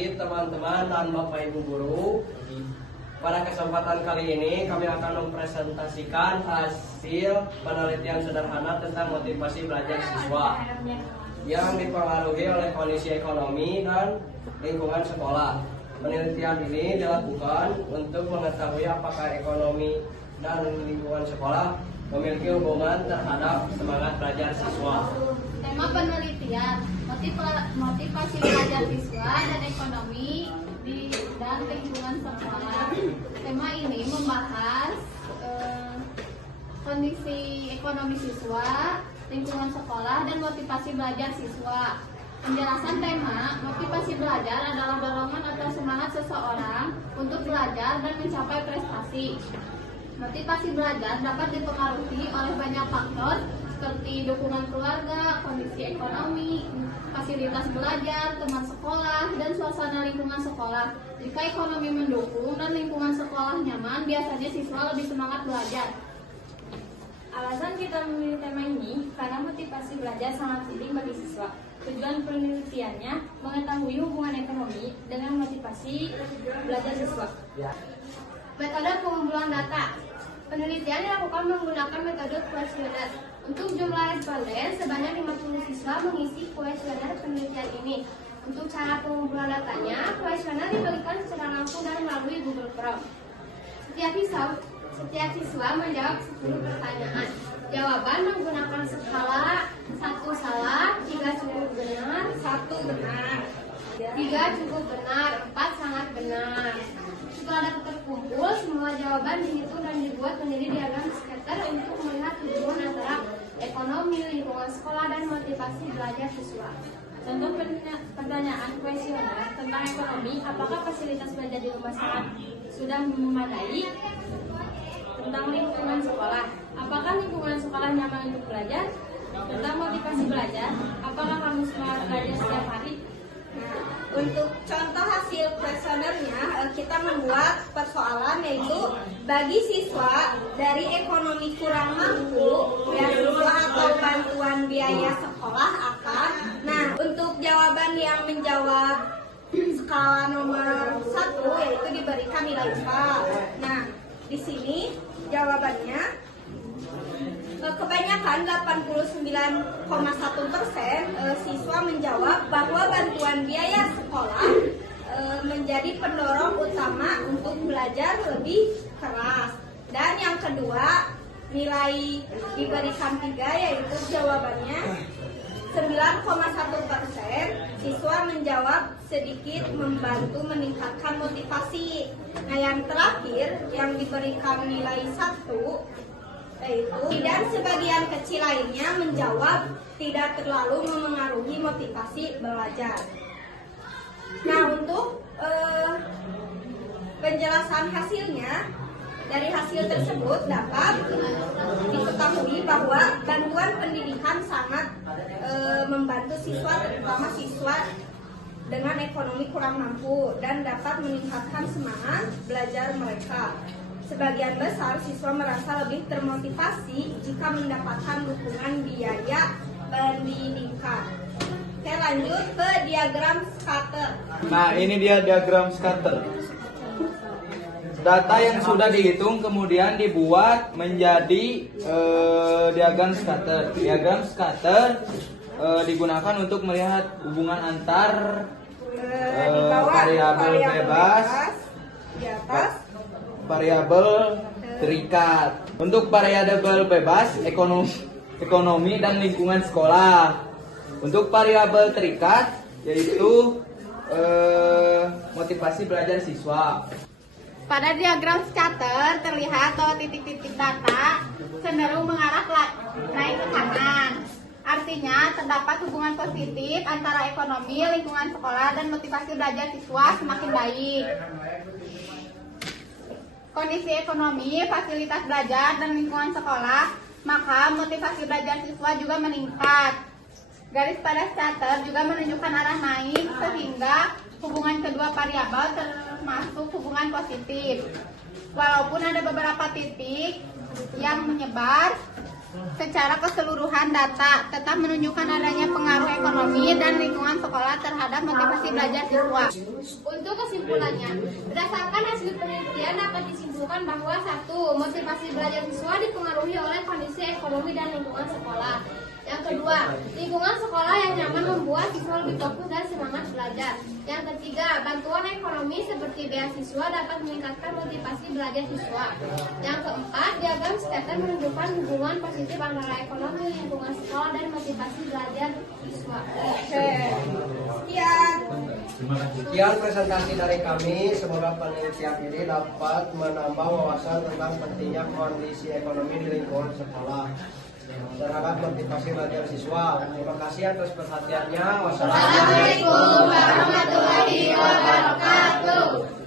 pagi teman-teman dan Bapak Ibu guru. Pada kesempatan kali ini kami akan mempresentasikan hasil penelitian sederhana tentang motivasi belajar siswa yang dipengaruhi oleh kondisi ekonomi dan lingkungan sekolah. Penelitian ini dilakukan untuk mengetahui apakah ekonomi dan lingkungan sekolah memiliki hubungan terhadap semangat belajar siswa. Tema penelitian, motivasi belajar siswa dan ekonomi dan lingkungan sekolah. Tema ini membahas kondisi ekonomi siswa, lingkungan sekolah, dan motivasi belajar siswa. Penjelasan tema, motivasi belajar adalah dorongan atau semangat seseorang untuk belajar dan mencapai prestasi. Motivasi belajar dapat dipengaruhi oleh banyak faktor seperti dukungan keluarga, kondisi ekonomi, fasilitas belajar, teman sekolah, dan suasana lingkungan sekolah. Jika ekonomi mendukung dan lingkungan sekolah nyaman, biasanya siswa lebih semangat belajar. Alasan kita memilih tema ini karena motivasi belajar sangat penting bagi siswa. Tujuan penelitiannya mengetahui hubungan ekonomi dengan motivasi belajar siswa. Metode pengumpulan data. Penelitian dilakukan menggunakan metode kuesioner. Untuk jumlah responden, sebanyak 50 siswa mengisi kuesioner penelitian ini. Untuk cara pengumpulan datanya, kuesioner diberikan secara langsung dan melalui Google Form. Setiap siswa menjawab 10 pertanyaan. Jawaban menggunakan skala 1 salah, 3 cukup benar, 1 benar, 3 cukup benar, 4 sangat benar. Setelah data terkumpul, semua jawaban dihitung dan dibuat menjadi diagram scatter untuk melihat hubungan antara ekonomi, lingkungan sekolah, dan motivasi belajar siswa. Contoh pertanyaan kuesioner tentang ekonomi, apakah fasilitas belajar di rumah sangat sudah memadai? Tentang lingkungan sekolah, apakah lingkungan sekolah nyaman untuk belajar? Tentang motivasi belajar, apakah kamu semangat belajar setiap hari? Untuk contoh hasil kuesionernya, kita membuat persoalan yaitu bagi siswa dari ekonomi kurang mampu, beasiswa atau bantuan biaya sekolah akan. Nah, untuk jawaban yang menjawab skala nomor 1 yaitu diberikan nilai 4. Nah, di sini jawabannya kebanyakan 89,1% siswa menjawab bahwa bantuan biaya sekolah menjadi pendorong utama untuk belajar lebih keras. Dan yang kedua, nilai diberikan 3 yaitu jawabannya 9,1% siswa menjawab sedikit membantu meningkatkan motivasi. Nah, yang terakhir yang diberikan nilai 1 yaitu dan sebagian kecil lainnya menjawab tidak terlalu memengaruhi motivasi belajar. Nah, untuk penjelasan hasilnya, dari hasil tersebut dapat diketahui bahwa bantuan pendidikan sangat membantu siswa, terutama siswa dengan ekonomi kurang mampu, dan dapat meningkatkan semangat belajar mereka. Sebagian besar siswa merasa lebih termotivasi jika mendapatkan dukungan biaya pendidikan. Oke, lanjut ke diagram scatter. Nah, ini dia diagram scatter. Data yang sudah dihitung kemudian dibuat menjadi diagram scatter. Diagram scatter digunakan untuk melihat hubungan antar variabel bebas, di atas variabel terikat. Untuk variabel bebas, ekonomi dan lingkungan sekolah. Untuk variabel terikat, yaitu motivasi belajar siswa. Pada diagram scatter terlihat bahwa titik-titik data cenderung mengarah naik ke kanan. Artinya terdapat hubungan positif antara ekonomi, lingkungan sekolah, dan motivasi belajar siswa semakin baik. Kondisi ekonomi, fasilitas belajar, dan lingkungan sekolah, maka motivasi belajar siswa juga meningkat. Garis pada scatter juga menunjukkan arah naik sehingga hubungan kedua variabel termasuk hubungan positif. Walaupun ada beberapa titik yang menyebar, Secara keseluruhan data tetap menunjukkan adanya pengaruh ekonomi dan lingkungan sekolah terhadap motivasi belajar siswa. Untuk kesimpulannya, berdasarkan hasil penelitian dapat disimpulkan bahwa 1. Motivasi belajar siswa dipengaruhi oleh kondisi ekonomi dan lingkungan sekolah. Yang kedua, lingkungan sekolah yang nyaman membuat siswa lebih fokus dan semangat belajar. Yang ketiga, bantuan ekonomi seperti beasiswa dapat meningkatkan motivasi belajar siswa. Yang keempat, diagram skater menunjukkan hubungan positif antara ekonomi, lingkungan sekolah, dan motivasi belajar siswa. Sekian. Sekian presentasi dari kami. Semoga penelitian ini dapat menambah wawasan tentang pentingnya kondisi ekonomi di lingkungan sekolah terhadap motivasi belajar siswa. Terima kasih atas perhatiannya. Wassalamualaikum Assalamualaikum warahmatullahi wabarakatuh.